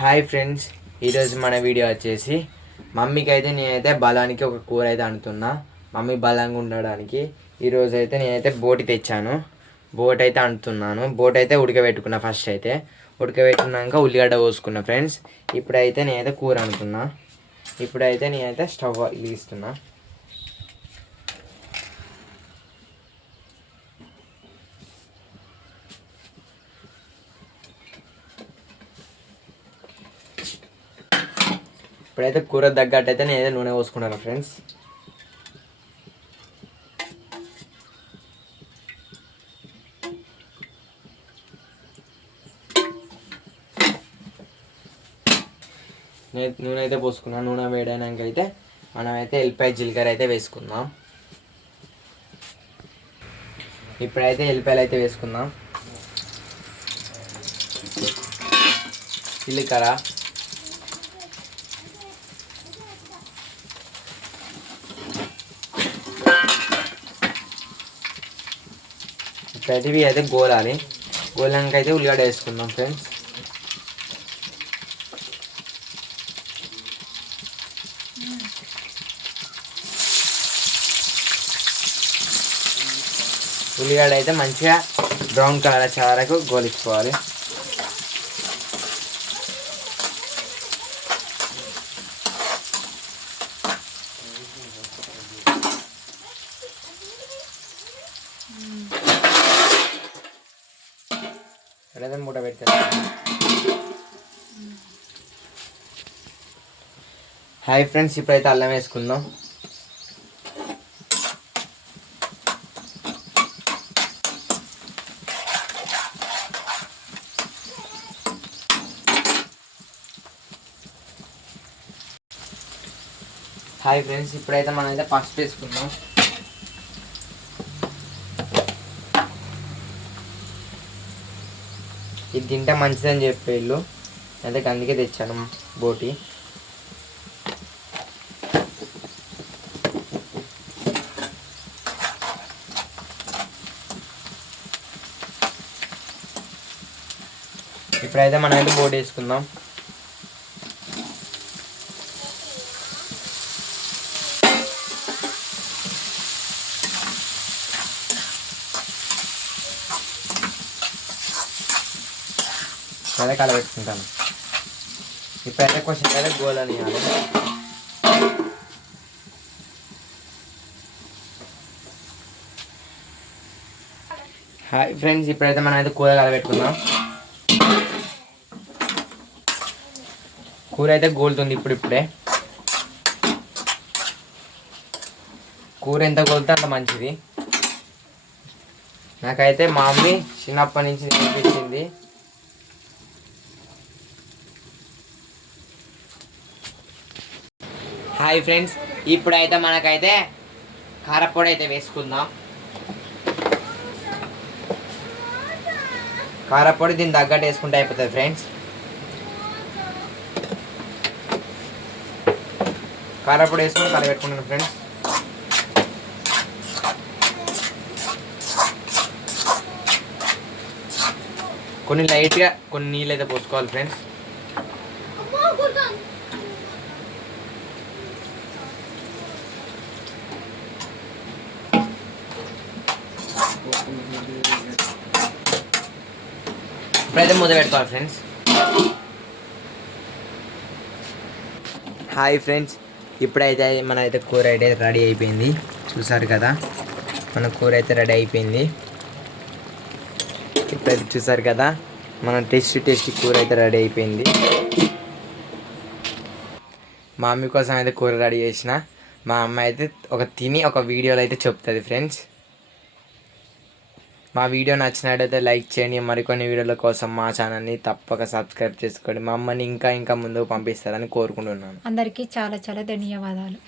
Hi friends ఈరోజు మన video వచ్చేసి మమ్మీకి అయితే నేనైతే బలానికి ఒక కూర అయితే అంటున్నా. మమ్మీ బలంగా ఉండడానికి ఈరోజు అయితే నేనైతే బోటి తెచ్చాను. బోట్ అయితే అంటున్నాను. బోట్ అయితే ఉడకబెట్టుకున్నా ఫస్ట్ అయితే. ఉడకబెట్టుకున్నాక ఉల్లిగడ్డ పోసుకున్నా ఫ్రెండ్స్. ఇప్పుడైతే నేనైతే కూర అంటున్నా. ఇప్పుడైతే నేనైతే స్టవ్ వెలిగిస్తున్నా ఇప్పుడైతే కూర తగ్గట్టు అయితే నేనైతే నూనె పోసుకున్నాను ఫ్రెండ్స్ నూనె అయితే పోసుకున్నాం నూనె వేడైనాక అయితే మనమైతే ఎల్లిపాయ జీలకర్ర అయితే వేసుకుందాం. ఇప్పుడైతే ఎల్లిపాయలు అయితే వేసుకుందాం. జీలకర్ర. ఇప్పుడైతే ఇవి అయితే గోలాలి. గోలానికి అయితే ఉల్లిగడ్డ వేసుకుందాం ఫ్రెండ్స్. ఉల్లిగడ్డ అయితే మంచిగా బ్రౌన్ కలర్ వచ్చే వరకు గోలించుకోవాలి. లేదని మూట పెట్టేస్తాను హాయ్ ఫ్రెండ్స్ ఇప్పుడైతే అల్లం వేసుకుందాం. హాయ్ ఫ్రెండ్స్ ఇప్పుడైతే మనం అయితే పసుపు వేసుకుందాం. ఇది తింటే మంచిదని చెప్పేళ్ళు అయితే అందుకే తెచ్చాను బోటి. ఇప్పుడైతే మనం అయితే బోట్ వేసుకుందాం. అదే కలబెట్టుకుంటాను ఇప్పుడైతే కొంచెం అయితే గోల్ అని హాయ్ ఫ్రెండ్స్ ఇప్పుడైతే మనం అయితే కూర కలబెట్టుకుందాం కూర అయితే గోలుతుంది ఇప్పుడు ఇప్పుడే. కూర ఎంత గోలితే అంత మంచిది. నాకైతే మా మమ్మీ చిన్నప్పటి నుంచి నేర్పించింది. హాయ్ ఫ్రెండ్స్ ఇప్పుడైతే మనకైతే కారపొడి అయితే వేసుకుందాం. కారపొడి దీన్ని తగ్గట్టు వేసుకుంటే అయిపోతుంది ఫ్రెండ్స్ కారపొడి వేసుకొని కలబెట్టుకుంటాను ఫ్రెండ్స్ కొన్ని లైట్గా కొన్ని నీళ్ళు అయితే పోసుకోవాలి ఫ్రెండ్స్ ఇప్పుడైతే మొదలు పెట్టుకోవాలి ఫ్రెండ్స్ హాయ్ ఫ్రెండ్స్ ఇప్పుడైతే మన అయితే కూర అయితే రెడీ అయిపోయింది. చూసారు కదా? మన కూర అయితే రెడీ అయిపోయింది. ఇప్పుడైతే చూసారు కదా? మన టేస్టీ టేస్టీ కూర అయితే రెడీ అయిపోయింది. మా మమ్మీ కోసం అయితే కూర రెడీ చేసిన. మా అమ్మ అయితే ఒక తిని ఒక వీడియోలో అయితే చెప్తుంది ఫ్రెండ్స్ మా వీడియో నచ్చినట్టయితే లైక్ చేయండి. మరికొన్ని వీడియోల కోసం మా ఛానల్ని తప్పక సబ్స్క్రైబ్ చేసుకోండి. మమ్మల్ని ఇంకా ఇంకా ముందుకు పంపిస్తారని కోరుకుంటున్నాను. అందరికీ చాలా చాలా ధన్యవాదాలు.